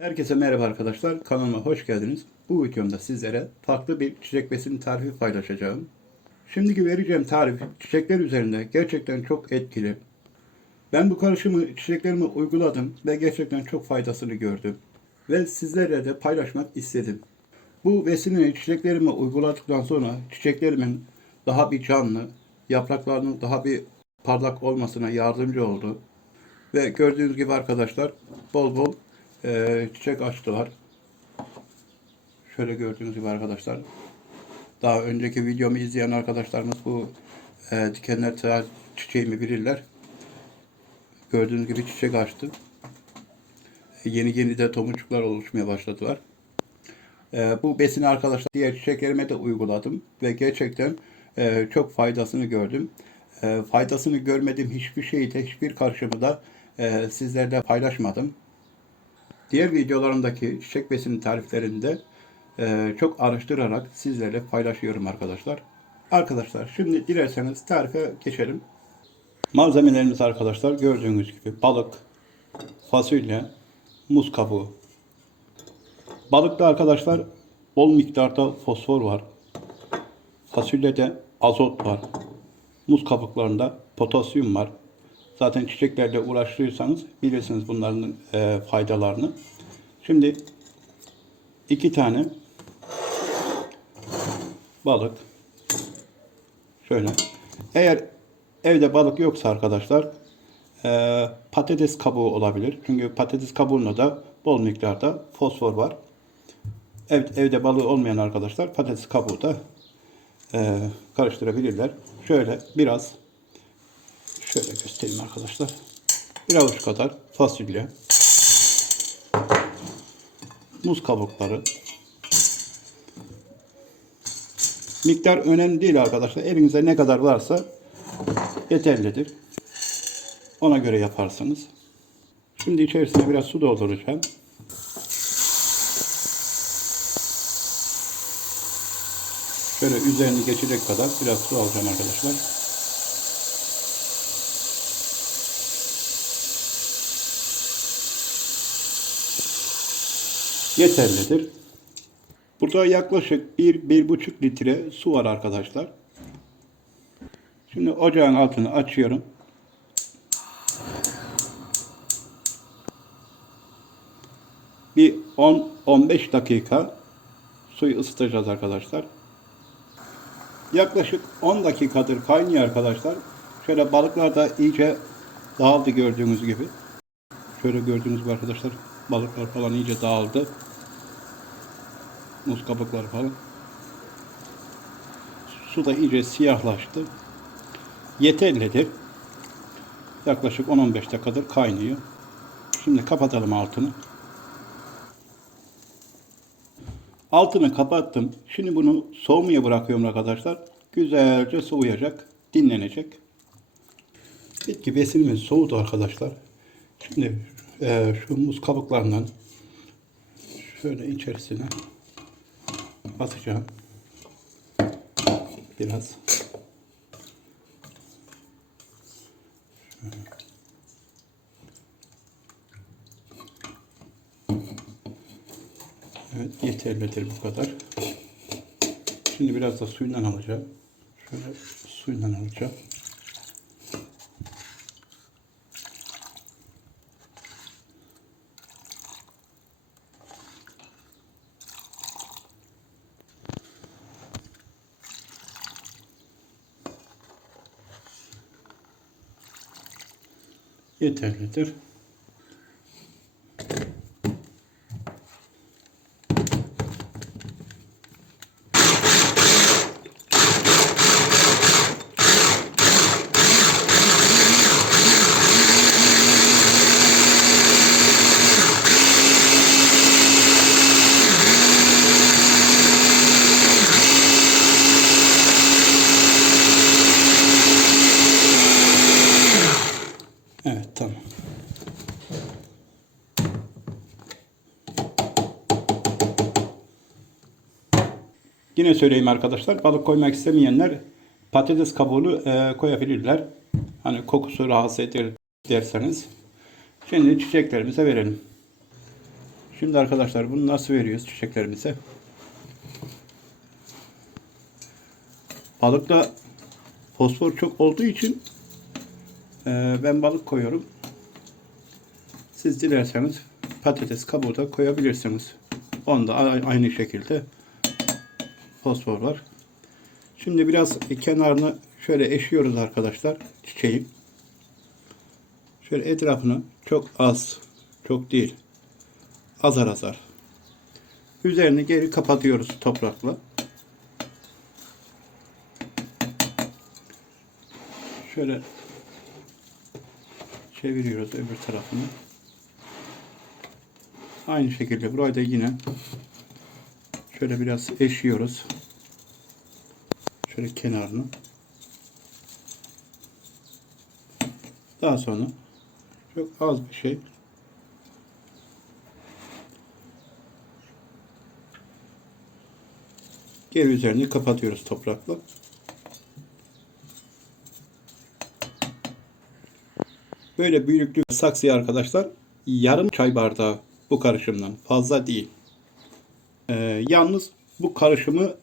Herkese merhaba arkadaşlar. Kanalıma hoş geldiniz. Bu videomda sizlere farklı bir çiçek besini tarifi paylaşacağım. Şimdiki vereceğim tarif çiçekler üzerinde gerçekten çok etkili. Ben bu karışımı çiçeklerime uyguladım ve gerçekten çok faydasını gördüm. Ve sizlerle de paylaşmak istedim. Bu besineyi çiçeklerime uyguladıktan sonra çiçeklerimin daha bir canlı, yapraklarının daha bir parlak olmasına yardımcı oldu. Ve gördüğünüz gibi arkadaşlar bol bol e, çiçek açtılar. Şöyle gördüğünüz gibi arkadaşlar. Daha önceki videomu izleyen arkadaşlarımız bu e, dikenler çiçeğimi bilirler. Gördüğünüz gibi çiçek açtı. E, yeni yeni de tomurcuklar oluşmaya başladılar. E, bu besini arkadaşlar diğer çiçeklerime de uyguladım ve gerçekten e, çok faydasını gördüm. E, faydasını görmediğim hiçbir şeyi de hiçbir karışımı da e, sizlerle paylaşmadım. Diğer videolarımdaki çiçek besini tariflerinde e, çok araştırarak sizlerle paylaşıyorum arkadaşlar. Arkadaşlar şimdi dilerseniz tarife geçelim. Malzemelerimiz arkadaşlar gördüğünüz gibi balık, fasulye, muz kabuğu. Balıkta arkadaşlar bol miktarda fosfor var. Fasulyede azot var. Muz kabuklarında potasyum var. Zaten çiçeklerle uğraştıysanız bilirsiniz bunların e, faydalarını. Şimdi iki tane balık şöyle. Eğer evde balık yoksa arkadaşlar e, patates kabuğu olabilir. Çünkü patates kabuğunda da bol miktarda fosfor var. Ev, evde balığı olmayan arkadaşlar patates kabuğu da e, karıştırabilirler. Şöyle biraz Şöyle göstereyim arkadaşlar. Bir avuç kadar fasulye. Muz kabukları. Miktar önemli değil arkadaşlar. Elinizde ne kadar varsa yeterlidir. Ona göre yaparsınız. Şimdi içerisine biraz su dolduracağım. Şöyle üzerini geçecek kadar biraz su alacağım arkadaşlar. Yeterlidir. Burada yaklaşık 1-1,5 litre su var arkadaşlar. Şimdi ocağın altını açıyorum. Bir 10-15 dakika suyu ısıtacağız arkadaşlar. Yaklaşık 10 dakikadır kaynıyor arkadaşlar. Şöyle balıklar da iyice dağıldı gördüğünüz gibi. Şöyle gördüğünüz gibi arkadaşlar balıklar falan iyice dağıldı muz kabukları falan. Su da iyice siyahlaştı. Yeterlidir. Yaklaşık 10-15 dakikadır kaynıyor. Şimdi kapatalım altını. Altını kapattım. Şimdi bunu soğumaya bırakıyorum arkadaşlar. Güzelce soğuyacak, dinlenecek. Bitki besinimiz soğudu arkadaşlar. Şimdi e, şu muz kabuklarından şöyle içerisine atacağım. Biraz. Evet yeterlidir bu kadar. Şimdi biraz da suyundan alacağım. Şöyle suyundan alacağım. Yeterlidir. Evet tamam. Yine söyleyeyim arkadaşlar. Balık koymak istemeyenler patates kabuğunu e, koyabilirler. Hani kokusu rahatsız eder derseniz. Şimdi çiçeklerimize verelim. Şimdi arkadaşlar bunu nasıl veriyoruz çiçeklerimize? Balıkta fosfor çok olduğu için e, ben balık koyuyorum. Siz dilerseniz patates kabuğu da koyabilirsiniz. Onda aynı şekilde fosfor var. Şimdi biraz kenarını şöyle eşiyoruz arkadaşlar çiçeğin. Şöyle etrafını çok az, çok değil, azar azar. Üzerini geri kapatıyoruz toprakla. Şöyle çeviriyoruz öbür tarafını. Aynı şekilde burayı da yine şöyle biraz eşiyoruz. Şöyle kenarını. Daha sonra çok az bir şey geri üzerini kapatıyoruz toprakla. Böyle büyüklük saksıya arkadaşlar yarım çay bardağı bu karışımdan fazla değil. Ee, yalnız bu karışımı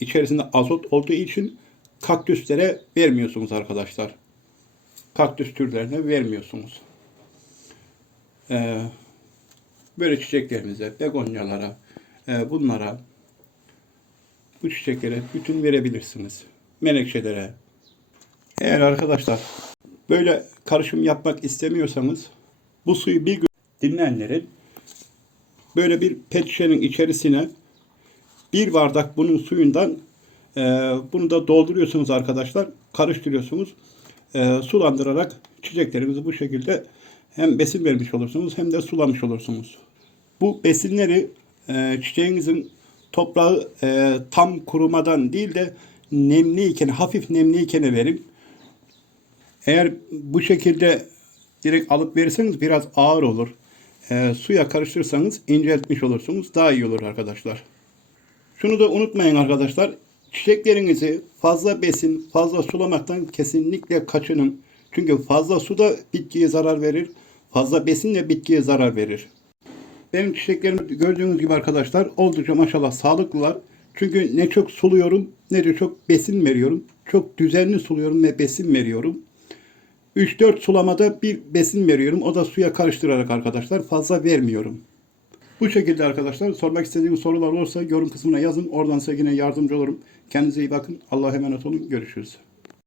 içerisinde azot olduğu için kaktüslere vermiyorsunuz arkadaşlar. Kaktüs türlerine vermiyorsunuz. Ee, böyle çiçeklerimize, begonyalara, e, bunlara, bu çiçeklere bütün verebilirsiniz. Menekşelere. Eğer arkadaşlar böyle karışım yapmak istemiyorsanız bu suyu bir gün dinleyenlerin böyle bir pet şişenin içerisine bir bardak bunun suyundan e, bunu da dolduruyorsunuz arkadaşlar. Karıştırıyorsunuz. E, sulandırarak çiçeklerimizi bu şekilde hem besin vermiş olursunuz hem de sulamış olursunuz. Bu besinleri e, çiçeğinizin toprağı e, tam kurumadan değil de nemliyken, hafif nemliyken verin. Eğer bu şekilde direkt alıp verirseniz biraz ağır olur. E, suya karıştırırsanız inceltmiş olursunuz. Daha iyi olur arkadaşlar. Şunu da unutmayın arkadaşlar. Çiçeklerinizi fazla besin, fazla sulamaktan kesinlikle kaçının. Çünkü fazla su da bitkiye zarar verir. Fazla besin de bitkiye zarar verir. Benim çiçeklerim gördüğünüz gibi arkadaşlar oldukça maşallah sağlıklılar. Çünkü ne çok suluyorum ne de çok besin veriyorum. Çok düzenli suluyorum ve besin veriyorum. 3-4 sulamada bir besin veriyorum. O da suya karıştırarak arkadaşlar fazla vermiyorum. Bu şekilde arkadaşlar sormak istediğiniz sorular olursa yorum kısmına yazın. Oradan size yine yardımcı olurum. Kendinize iyi bakın. Allah'a emanet olun. Görüşürüz.